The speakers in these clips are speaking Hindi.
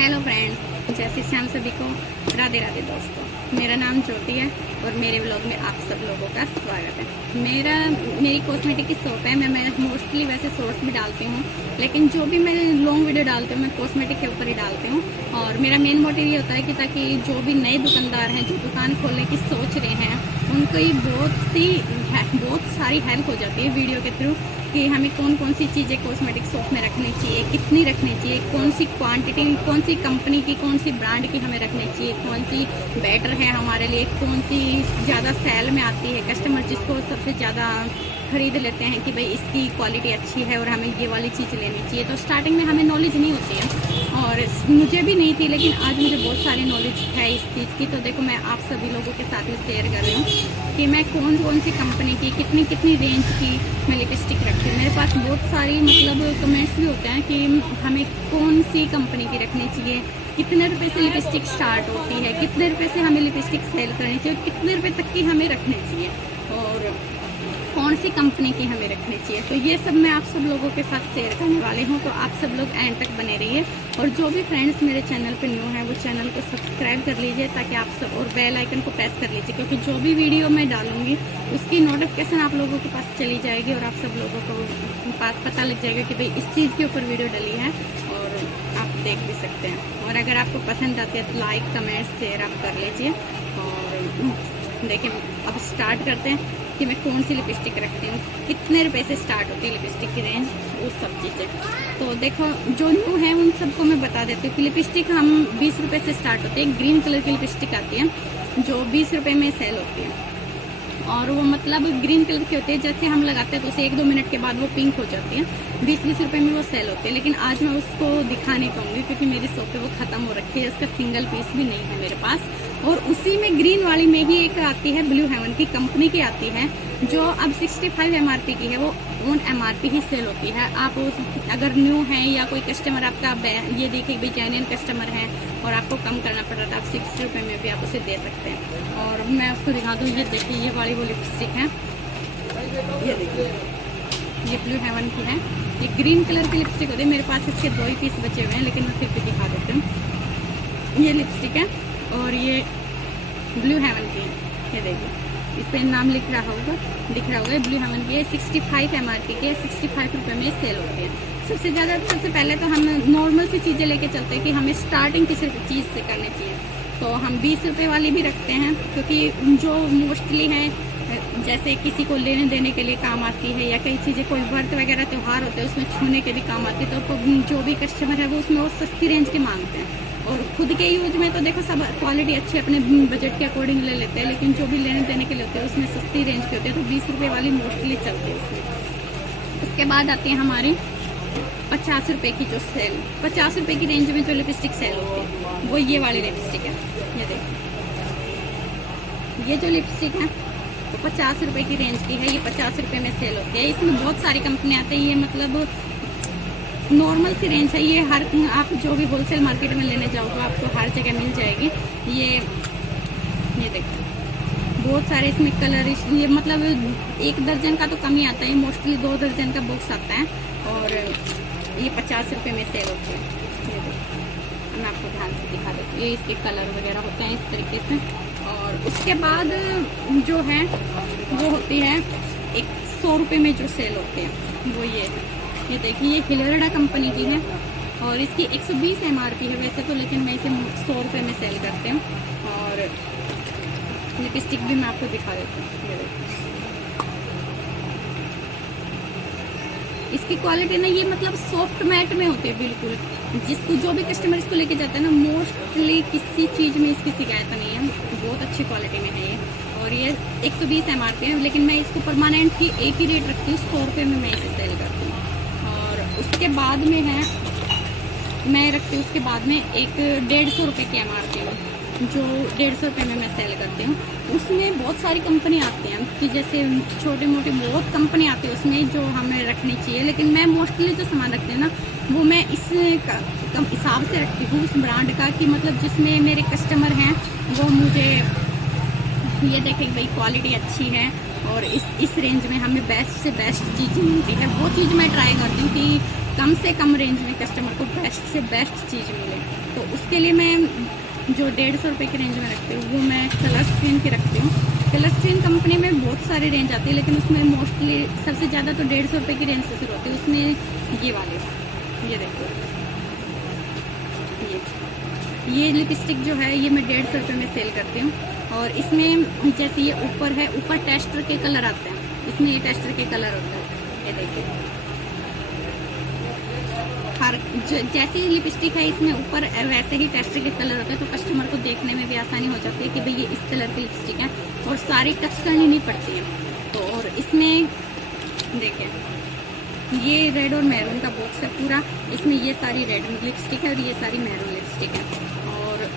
हेलो फ्रेंड्स, जय श्री श्याम सभी को। राधे राधे दोस्तों, मेरा नाम ज्योति है और मेरे व्लॉग में आप सब लोगों का स्वागत है। मेरी कॉस्मेटिक की शॉप है। मैं मोस्टली वैसे शॉर्ट्स भी डालती हूँ, लेकिन जो भी मैं लॉन्ग वीडियो डालती हूँ मैं कॉस्मेटिक के ऊपर ही डालती हूँ। और मेरा मेन मोटिव ये होता है कि ताकि जो भी नए दुकानदार हैं जो दुकान खोलने की सोच रहे हैं उनको ही बहुत सारी हेल्प हो जाती है वीडियो के थ्रू कि हमें कौन कौन सी चीज़ें कॉस्मेटिक शॉप में रखनी चाहिए, कितनी रखनी चाहिए, कौन सी क्वांटिटी, कौन सी कंपनी की, कौन सी ब्रांड की हमें रखनी चाहिए, कौन सी बेटर है हमारे लिए, कौन सी ज़्यादा सेल में आती है, कस्टमर जिसको सबसे ज़्यादा खरीद लेते हैं कि भाई इसकी क्वालिटी अच्छी है और हमें ये वाली चीज़ लेनी चाहिए। तो स्टार्टिंग में हमें नॉलेज नहीं होती है और मुझे भी नहीं थी, लेकिन आज मुझे बहुत सारी नॉलेज है इस चीज़ की। तो देखो मैं आप सभी लोगों के साथ में शेयर कर रही हूँ कि मैं कौन कौन सी कंपनी की कितनी कितनी रेंज की मैं लिपस्टिक रखती हूँ। मेरे पास बहुत सारी कमेंट्स भी होते हैं कि हमें कौन सी कंपनी की रखनी चाहिए, कितने रुपए से लिपस्टिक स्टार्ट होती है, कितने रुपए से हमें लिपस्टिक सेल करनी चाहिए और कितने रुपए तक की हमें रखनी चाहिए और कौन सी कंपनी की हमें रखनी चाहिए। तो ये सब मैं आप सब लोगों के साथ शेयर करने वाली हूँ, तो आप सब लोग एंड तक बने रहिए। और जो भी फ्रेंड्स मेरे चैनल पे न्यू हैं वो चैनल को सब्सक्राइब कर लीजिए ताकि आप सब, और बेल आइकन को प्रेस कर लीजिए, क्योंकि जो भी वीडियो मैं डालूंगी उसकी नोटिफिकेशन आप लोगों के पास चली जाएगी और आप सब लोगों को पता लग जाएगा कि भाई इस चीज़ के ऊपर वीडियो डली है और आप देख भी सकते हैं। और अगर आपको पसंद आती है तो लाइक कमेंट शेयर आप कर लीजिए। और देखिए अब स्टार्ट करते हैं कि मैं कौन सी लिपस्टिक रखती हूँ, कितने रुपए से स्टार्ट होती है लिपस्टिक की रेंज, वो सब चीज़ें। तो देखो जो न्यू है उन सबको मैं बता देती हूँ कि लिपस्टिक हम 20 रुपए से स्टार्ट होती है। ग्रीन कलर की लिपस्टिक आती है जो 20 रुपए में सेल होती है और वो मतलब ग्रीन कलर की होती है, जैसे हम लगाते हैं तो उसे 1-2 मिनट के बाद वो पिंक हो जाती है। 20-20 रुपए में वो सेल होती है, लेकिन आज मैं उसको दिखा नहीं पाऊंगी क्योंकि मेरी शॉप पे वो खत्म हो रखी है, उसका सिंगल पीस भी नहीं है मेरे पास। और उसी में ग्रीन वाली में ही एक आती है, ब्लू हेवन की कंपनी की आती है जो अब 65 MRP की है, वो ऑन MRP ही सेल होती है। आप अगर न्यू हैं या कोई कस्टमर आपका ये देखे भाई जेन्युइन कस्टमर है और आपको कम करना पड़ रहा था, आप 60 रुपये में भी आप उसे दे सकते हैं। और मैं उसको दिखा दूँ, ये देखिए ये वाली वो लिपस्टिक है, ये देखिए ये ब्लू हेवन की है। ये ग्रीन कलर की लिपस्टिक होती है, मेरे पास इसके 2 ही पीस बचे हुए हैं लेकिन मैं फिर भी दिखा देती हूँ। ये लिपस्टिक है और ये ब्लू हेवन की, ये देखिए इस पर नाम दिख रहा होगा, ब्लू हेवन की है। 65 MRP की है, 65 रुपये में सेल होती है। सबसे पहले तो हम नॉर्मल सी चीज़ें लेके चलते हैं कि हमें स्टार्टिंग किसी चीज़ से करनी चाहिए। तो हम 20 रुपये वाली भी रखते हैं क्योंकि जो मोस्टली है जैसे किसी को लेने देने के लिए काम आती है या कई चीज़ें कोई व्रत वगैरह त्यौहार होते हैं उसमें छूने के भी काम आती है, तो जो भी कस्टमर है वो उसमें वो सस्ती रेंज के मांगते हैं। और खुद के यूज में तो देखो सब क्वालिटी अच्छी अपने बजट के अकॉर्डिंग ले लेते हैं, लेकिन जो भी लेने देने के लिए होते हैं उसमें सस्ती रेंज के होते हैं, तो 20 रुपये वाली मोस्टली चलती है उसमें। उसके बाद आती है हमारी 50 रुपये की जो सेल, 50 रुपये की रेंज में जो लिपस्टिक सेल होती है वो ये वाली लिपस्टिक है। ये देखिए ये जो लिपस्टिक है तो 50 रुपये की रेंज की है, ये 50 रुपये में सेल होती है। इसमें बहुत सारी कंपनी आती है, ये मतलब नॉर्मल सी रेंज है। ये हर आप जो भी होलसेल मार्केट में लेने जाओगे आपको हर जगह मिल जाएगी। ये देखिए बहुत सारे इसमें कलर, ये मतलब 1 दर्जन का तो कम ही आता है, मोस्टली 2 दर्जन का बॉक्स आता है और ये 50 रुपये में सेल होती है। ये देखिए मैं आपको ध्यान से दिखा देती हूँ, ये इसके कलर वगैरह होते हैं इस तरीके से। और उसके बाद जो है वो होती है 100 रुपये में जो सेल होते हैं वो ये देखिए ये हिलेरडा कंपनी की है और इसकी 120 MRP है वैसे तो, लेकिन मैं इसे 100 रुपये में सेल करती हूँ। और लिपस्टिक भी मैं आपको दिखा देती हूँ, ये देखिए इसकी क्वालिटी ना ये मतलब सॉफ्ट मैट में होती है बिल्कुल। जिसको जो भी कस्टमर इसको लेके जाता है ना मोस्टली किसी चीज़ में इसकी शिकायत नहीं है, बहुत अच्छी क्वालिटी में है ये। और ये 120 MRP है, लेकिन मैं इसको परमानेंट की एक ही रेट रखती हूँ, 100 रुपये में मैं इसे सेल करती हूँ। और उसके बाद में है मैं रखती हूँ उसके बाद में एक 150 रुपये की MRP में, जो 150 रुपये में मैं सेल करती हूँ। उसमें बहुत सारी कंपनी आती हैं कि जैसे छोटे मोटे बहुत कंपनी आती है उसमें जो हमें रखनी चाहिए, लेकिन मैं मोस्टली जो सामान रखती हूँ ना वो मैं इस हिसाब से रखती हूँ उस ब्रांड का कि मतलब जिसमें मेरे कस्टमर हैं वो मुझे ये देखें भाई क्वालिटी अच्छी है और इस रेंज में हमें बेस्ट से बेस्ट चीज़ मिलती है। वो चीज़ मैं ट्राई करती हूँ कि कम से कम रेंज में कस्टमर को बेस्ट से बेस्ट चीज़ मिले। तो उसके लिए मैं जो 150 रुपये की रेंज में रखती हूँ वो मैं कलर स्क्रीन की रखती हूँ। कलर स्क्रीन कंपनी में बहुत सारी रेंज आती है, लेकिन उसमें मोस्टली सबसे ज़्यादा तो 150 रुपये की रेंज से शुरू होती है। उसमें ये वाले, ये देखो, ये लिपस्टिक जो है ये मैं 150 रुपये में सेल करती हूँ। और इसमें जैसे ये ऊपर है, ऊपर टेस्टर के कलर आते हैं, इसमें ये टेस्टर के कलर होते हैं, ये देखिए। हर जैसी लिपस्टिक है इसमें ऊपर वैसे ही टेस्टर के कलर होते हैं, तो कस्टमर को देखने में भी आसानी हो जाती है कि भाई ये इस कलर की लिपस्टिक है, और सारी टच करनी नहीं पड़ती है। तो और इसमें देखिए ये रेड और मैरून का बॉक्स है पूरा, इसमें ये सारी रेड लिपस्टिक है और ये सारी मैरून लिपस्टिक है। और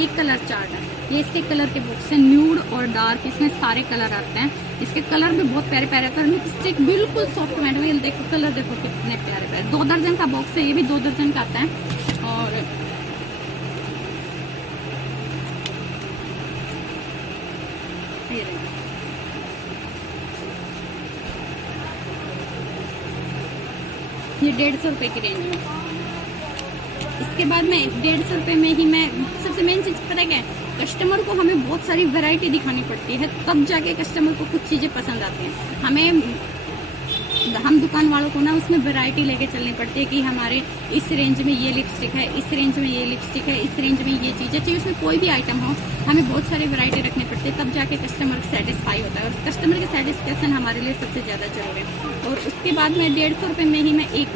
ये कलर चार्ट है, ये इसके कलर के बॉक्स है, न्यूड और डार्क, इसमें सारे कलर आते हैं। इसके कलर भी बहुत प्यारे प्यारे आते हैं। लिपस्टिक बिल्कुल सॉफ्ट मैट में, देखो कलर देखो कितने प्यारे प्यारे। 2 दर्जन का बॉक्स है, ये भी 2 दर्जन का आता है। और ये 150 रुपये की रेंज में। इसके बाद में 150 रुपये में ही मैं सबसे मेन चीज़ पता है क्या है, कस्टमर को हमें बहुत सारी वैरायटी दिखानी पड़ती है, तब जाके कस्टमर को कुछ चीज़ें पसंद आती हैं। हम दुकान वालों को ना उसमें वैरायटी लेके चलनी पड़ती है कि हमारे इस रेंज में ये लिपस्टिक है, इस रेंज में ये लिपस्टिक है, इस रेंज में ये चीज़ है, चाहे उसमें कोई भी आइटम हो, हमें बहुत सारी वैरायटी रखनी पड़ती है, तब जाके कस्टमर सेटिस्फाई होता है। और कस्टमर की सेटिस्फेक्शन हमारे लिए सबसे ज़्यादा जरूरी है। और उसके बाद में 150 रुपये में ही मैं एक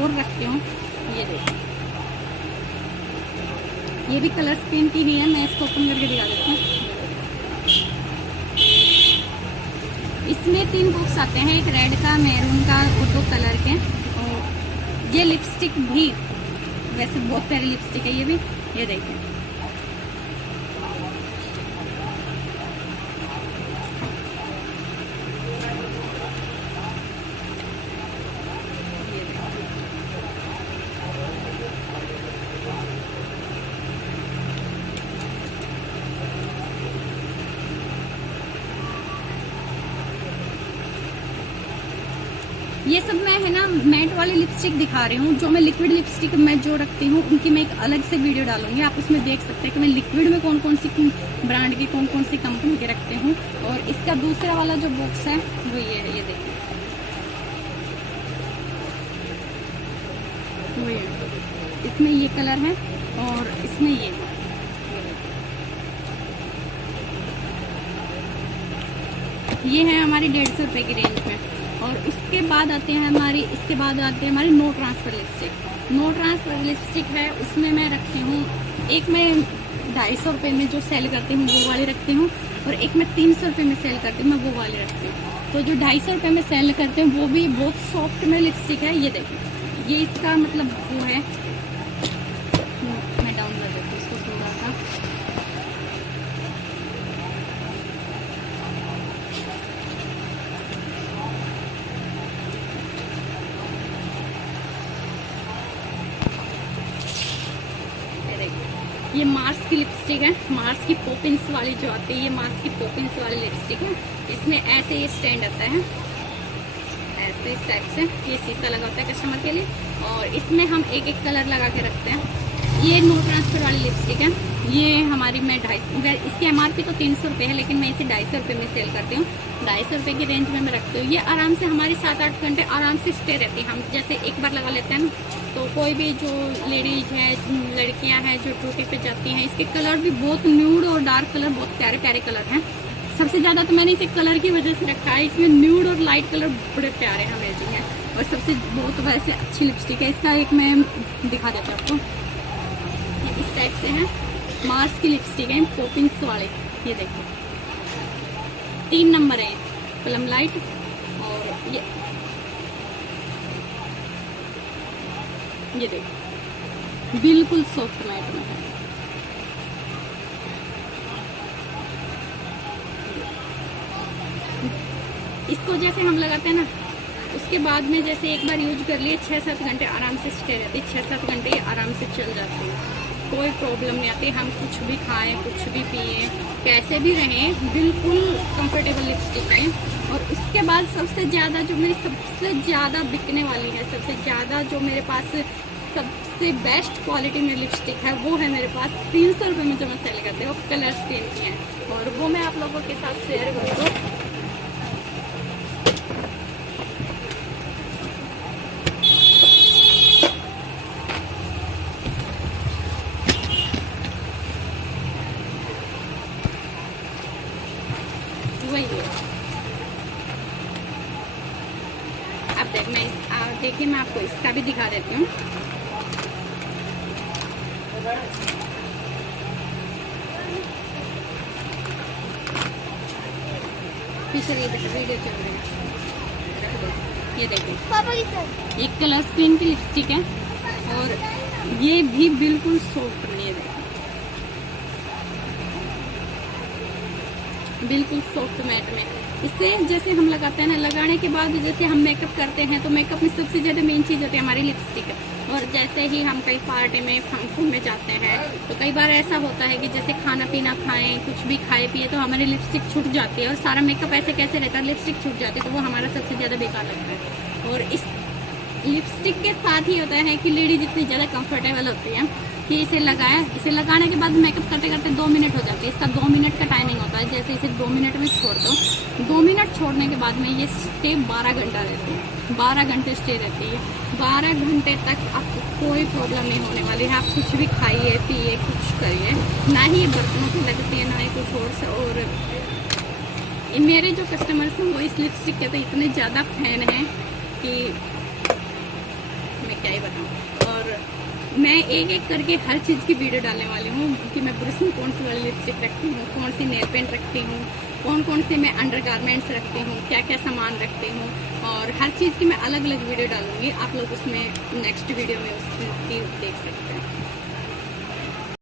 और रखती हूँ, ये देखिए, ये भी कलर स्क्रीन की ही है, मैं इसको ओपन करके दिखा देती हूँ। इसमें 3 बॉक्स आते हैं, एक रेड का, मैरून का और 2 कलर के। और ये लिपस्टिक भी वैसे बहुत प्यारी लिपस्टिक है, ये भी, ये देखिए। ये सब मैं है ना मैट वाली लिपस्टिक दिखा रही हूँ। जो मैं लिक्विड लिपस्टिक मैं जो रखती हूँ उनकी मैं एक अलग से वीडियो डालूंगी, आप उसमें देख सकते हैं कि मैं लिक्विड में कौन कौन सी ब्रांड की, कौन कौन सी कंपनी के रखती हूँ। और इसका दूसरा वाला जो बॉक्स है वो ये है, ये देखिए, वो ये, इसमें ये कलर है और इसमें ये है। ये है हमारी 150 रुपये की रेंज में। और उसके बाद आते हैं हमारी, इसके बाद आते हैं हमारी no transfer lipstick. No transfer lipstick है, उसमें मैं रखती हूँ, एक मैं 250 रुपये में जो सेल करती हूँ वो वाली रखती हूँ, और एक मैं 300 रुपये में सेल करती हूँ, मैं वो वाली रखती हूँ। तो जो 250 रुपये में सेल करते हैं वो भी बहुत सॉफ्ट में लिपस्टिक है, ये देखिए, ये इसका मतलब वो है, मैं डाउन कर देती हूँ इसको थोड़ा सा। ये मार्स की लिपस्टिक है, मार्स की पॉपिंस वाली जो आती है, ये मार्स की पॉपिंस वाली लिपस्टिक है। इसमें ऐसे ये स्टैंड आता है, ऐसे इस टाइप से ये शीशा लगा होता है कस्टमर के लिए, और इसमें हम एक एक कलर लगा के रखते हैं। ये नो ट्रांसफर वाली लिपस्टिक है, ये हमारी मैं 250, इसकी MRP तो 300 रुपये है, लेकिन मैं इसे 250 रुपये में सेल करती हूँ। 250 रुपये की रेंज में मैं रखती हूँ। ये आराम से हमारी 7-8 घंटे आराम से स्टे रहती है। हम जैसे एक बार लगा लेते हैं ना, तो कोई भी जो लेडीज है, लड़कियां हैं जो ड्यूटी पे जाती हैं, इसके कलर भी बहुत न्यूड और डार्क कलर, बहुत प्यारे प्यारे कलर हैं। सबसे ज़्यादा तो मैंने इसे कलर की वजह से रखा है, इसमें न्यूड और लाइट कलर बड़े प्यारे हैं, अमेजिंग है, और सबसे बहुत वैसे अच्छी लिपस्टिक है। इसका एक मैं दिखा देती हूँ आपको, इस टाइप से है, मार्स की लिपस्टिक है, पॉपिंस वाले, ये देखिए 3 नंबर है, प्लम लाइट, और ये देखिए बिल्कुल सॉफ्ट मैट में है। इसको जैसे हम लगाते हैं ना, उसके बाद में जैसे एक बार यूज कर लिए 6-7 घंटे आराम से स्टे रहती है, 6-7 घंटे आराम से चल जाती है। कोई प्रॉब्लम नहीं आती। हम कुछ भी खाएं, कुछ भी पिए, कैसे भी रहें, बिल्कुल कंफर्टेबल लिपस्टिक है। और उसके बाद सबसे ज़्यादा जो मेरी सबसे ज़्यादा बिकने वाली है, सबसे ज़्यादा जो मेरे पास सबसे बेस्ट क्वालिटी में लिपस्टिक है, वो है मेरे पास 300 रुपये में जो मैं सेल करती हूँ, कलर स्किन की है। और वो मैं आप लोगों के साथ शेयर करूँगा। वही है। अब देखिए मैं आपको इसका भी दिखा देती हूँ। पीछे वीडियो चल रही है, ये देखिए, ये कलर स्किन की लिपस्टिक है और ये भी बिल्कुल सॉफ्ट नहीं है, बिल्कुल सॉफ्ट मैट में। इससे जैसे हम लगाते हैं ना, लगाने के बाद जैसे हम मेकअप करते हैं तो मेकअप में सबसे ज़्यादा मेन चीज़ होती है हमारी लिपस्टिक है। और जैसे ही हम कई पार्टी में, फंक्शन में जाते हैं तो कई बार ऐसा होता है कि जैसे खाना पीना खाएं, कुछ भी खाए पिए तो हमारी लिपस्टिक छूट जाती है और सारा मेकअप ऐसे कैसे रहता है, लिपस्टिक छूट जाती है, तो वो हमारा सबसे ज़्यादा बेकार लगता है। और इस लिपस्टिक के साथ ही होता है कि लेडीज इतनी ज़्यादा कंफर्टेबल होती है कि इसे लगाने के बाद मेकअप करते करते 2 मिनट हो जाते हैं। इसका 2 मिनट का टाइमिंग होता है। जैसे इसे 2 मिनट में छोड़ दो, 2 मिनट छोड़ने के बाद में ये स्टे 12 घंटा रहती है, 12 घंटे स्टे रहती है। 12 घंटे तक आपको कोई प्रॉब्लम नहीं होने वाली है। आप कुछ भी खाइए पिए, कुछ करिए, ना ही ये बर्तनों से लगती है, ना ही कुछ और मेरे जो कस्टमर्स हैं वो इस लिपस्टिक के तो इतने ज़्यादा फैन हैं कि मैं क्या ही बताऊँ। और मैं एक एक करके हर चीज़ की वीडियो डालने वाली हूँ कि मैं ब्रश में कौन सी वाली लिपस्टिक रखती हूँ, कौन सी नेल पेंट रखती हूँ, कौन से मैं अंडर गारमेंट्स रखती हूँ, क्या क्या सामान रखती हूँ, और हर चीज़ की मैं अलग अलग वीडियो डालूँगी। आप लोग उसमें नेक्स्ट वीडियो में उसकी देख सकते हैं।